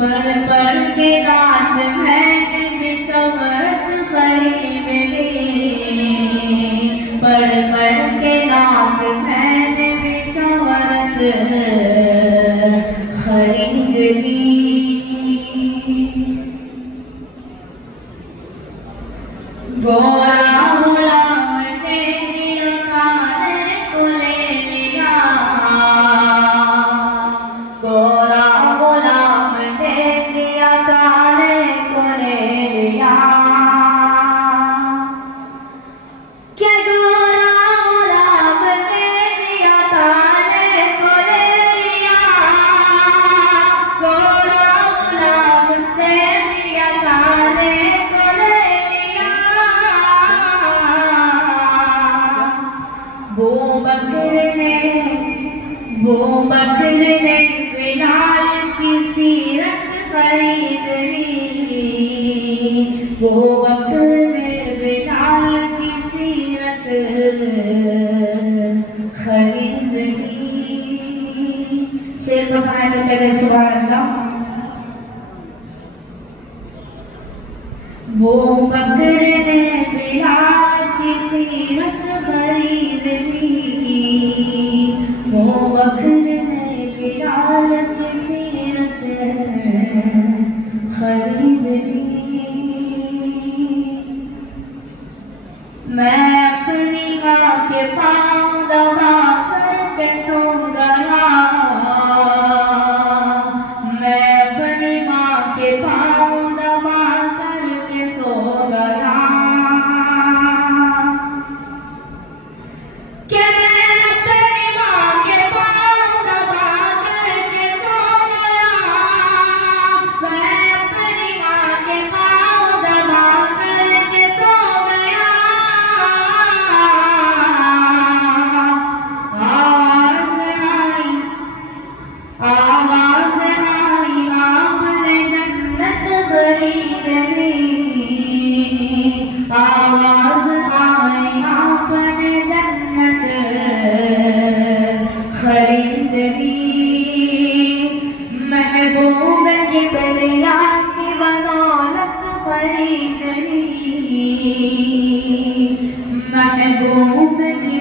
पढ़ पढ़ के रात मैंने विषमर्थ खरीद ली, पढ़ पढ़ के रात मैंने विषमर्थ खरीद ली। गोरा गुलाम ने दिया काले को ले लिया, गोरा गुलाम ने दिया काले को ले लिया। क्या गोरा गुलाम ने दिया काले को ले लिया, गोरा गुलाम ने दिया काले को ले लिया। वो बकर ने बिलाल की सीरत खरीद ली, वो बकर ने बिलाल की सीरत खरीद ली। शेर को सुनाए तो कहते सुभान अल्लाह। वो बकर ने बिलाल की सीरत खरीद ली, वो बकर ने बिलाल की सीरत खरीद ली। मैं अपनी माँ के पाँव दबा करके सो गया, मैं अपनी माँ के पाँव दबा करके सो गया। क्या मैं अपनी माँ के पाँव दबा करके सो गया, मैं अपनी माँ के पाँव दबा करके सो गया। आवाज़ आई आपने जन्नत खरीद ली, आवाज़ आई आपने जन्नत खरीद ली। महबूब की बलिया की बदौलत खरीद ली, महबूब की